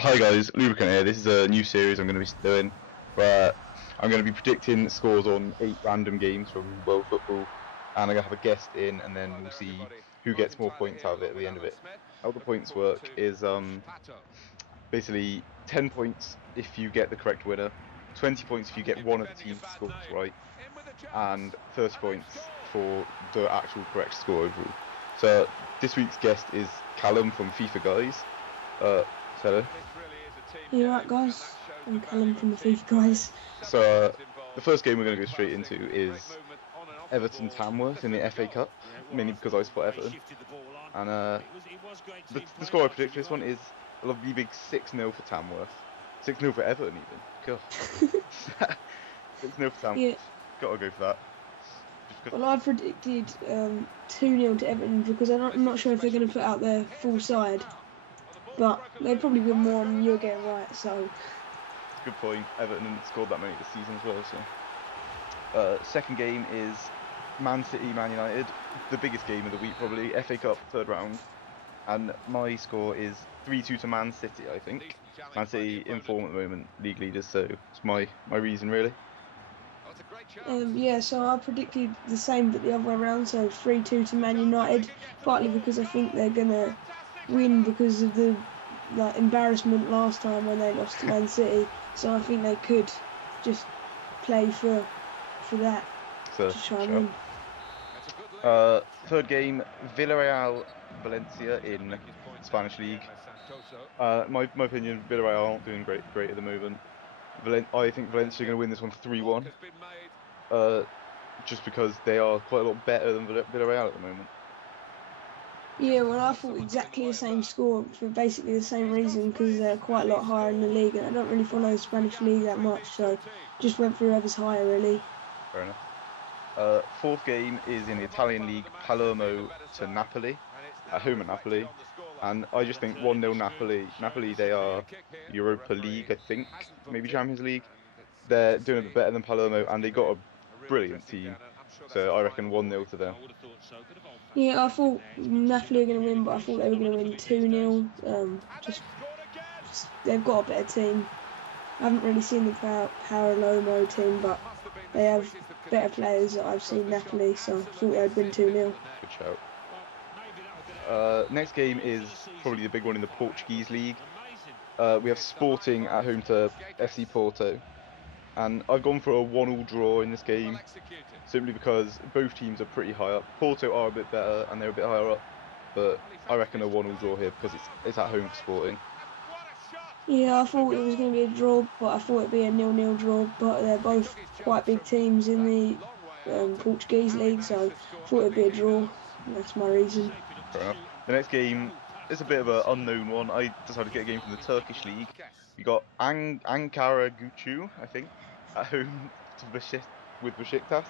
Hi guys, Lubricant here. This is a new series I'm going to be doing where I'm going to be predicting scores on 8 random games from world football, and I'm going to have a guest in, and then we'll see who gets more points out of it at the end of it. How the points work is basically 10 points if you get the correct winner, 20 points if you get one of the team's scores right, and 30 points for the actual correct score overall. So this week's guest is Callum from FifaGuyz. Hello. You alright, guys? I'm Callum from the FifaGuyz. So the first game we're going to go straight into is Everton Tamworth in the FA Cup, mainly because I support Everton. And the score I predict for this one is a lovely big 6-0 for Tamworth. 6-0 for Everton even. God. 6-0 for Tamworth. Yeah. Gotta go for that. Well, I predicted 2-0 to Everton because I'm not sure if they're going to put out their full side. But they'd probably be more on your game right, so... Good point. Everton haven't scored that many this season as well, so... second game is Man City, Man United. The biggest game of the week probably. FA Cup, third round. And my score is 3-2 to Man City, I think. Man City in form at the moment, league leaders, so it's my reason really. Yeah, so I predicted the same but the other way around, so 3-2 to Man United, partly because I think they're going to win because of the embarrassment last time when they lost to Man City, so I think they could just play for that to try and win. Third game, Villarreal Valencia in Spanish League. My opinion, Villarreal aren't doing great at the moment. I think Valencia are going to win this one 3-1. Just because they are quite a lot better than Villarreal at the moment. Yeah, well, I thought exactly the same score for basically the same reason, because they're quite a lot higher in the league, and I don't really follow the Spanish league that much, so just went for whoever's higher, really. Fair enough. Fourth game is in the Italian league, Palermo to Napoli, at home at Napoli, and I just think 1-0 Napoli. Napoli, they are Europa League, I think, maybe Champions League. They're doing a bit better than Palermo, and they got a brilliant team, so I reckon 1-0 to them. Yeah, I thought Napoli were going to win, but I thought they were going to win 2-0. Just they've got a better team. I haven't really seen the Palermo team, but they have better players that I've seen Napoli, so I thought they'd win 2-0. Good shout. Next game is probably the big one in the Portuguese league. We have Sporting at home to FC Porto. And I've gone for a 1-1 draw in this game, simply because both teams are pretty high up. Porto are a bit better and they're a bit higher up, but I reckon a 1-1 draw here because it's at home for Sporting. Yeah, I thought it was going to be a draw, but I thought it'd be a 0-0 draw. But they're both quite big teams in the Portuguese league, so I thought it'd be a draw. That's my reason. Fair enough. The next game is a bit of an unknown one. I decided to get a game from the Turkish league. We got Ankara Gucu, I think, at home to with Besiktas.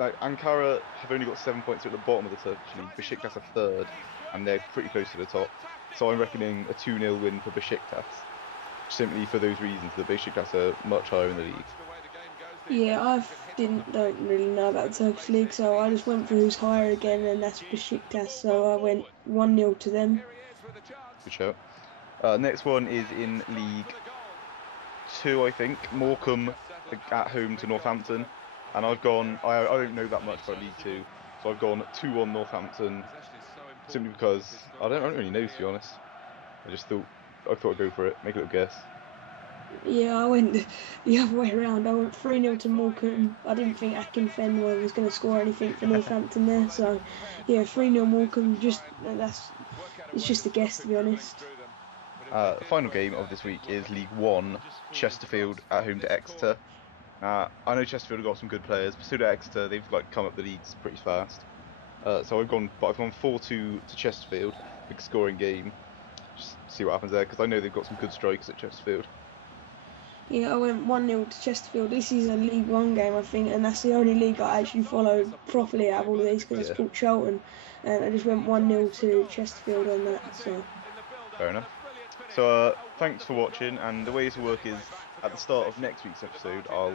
Now, Ankara have only got 7 points at the bottom of the Turkish league. Besiktas are third, and they're pretty close to the top. So I'm reckoning a 2-0 win for Besiktas. Simply for those reasons, that Besiktas are much higher in the league. Yeah, I don't really know about the Turkish league, so I just went for who's higher again, and that's Besiktas. So I went 1-0 to them. Good show. Next one is in League 2, I think. Morecambe at home to Northampton, and I've gone. I don't know that much about League 2, so I've gone 2-1 Northampton, simply because I don't really know, to be honest. I thought I'd go for it, make a little guess. Yeah, I went the other way around. I went 3-0 to Morecambe. I didn't think Akinfenwa was going to score anything for Northampton there, so yeah, 3-0 Morecambe. It's just a guess, to be honest. The final game of this week is League 1, Chesterfield at home to Exeter. I know Chesterfield have got some good players, but so do Exeter. They've come up the leagues pretty fast. So I've gone 4-2 to Chesterfield, big scoring game. Just see what happens there, because I know they've got some good strikers at Chesterfield. Yeah, I went 1-0 to Chesterfield. This is a League 1 game, I think, and that's the only league I actually followed properly out of all of these, because I support Charlton, and I just went 1-0 to Chesterfield on that. So fair enough. So thanks for watching, and the way this will work is at the start of next week's episode I'll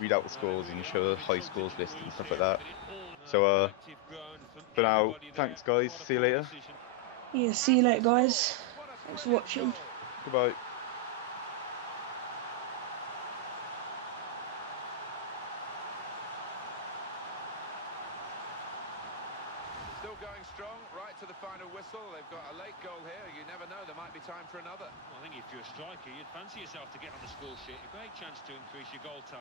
read out the scores and show a high scores list and stuff like that. So for now, thanks guys, see you later. yeah, see you later, guys. Thanks for watching. Goodbye. Still going strong, right to the final whistle. They've got a late goal here. You never know, there might be time for another. Well, I think if you're a striker, you'd fancy yourself to get on the score sheet. A great chance to increase your goal tally.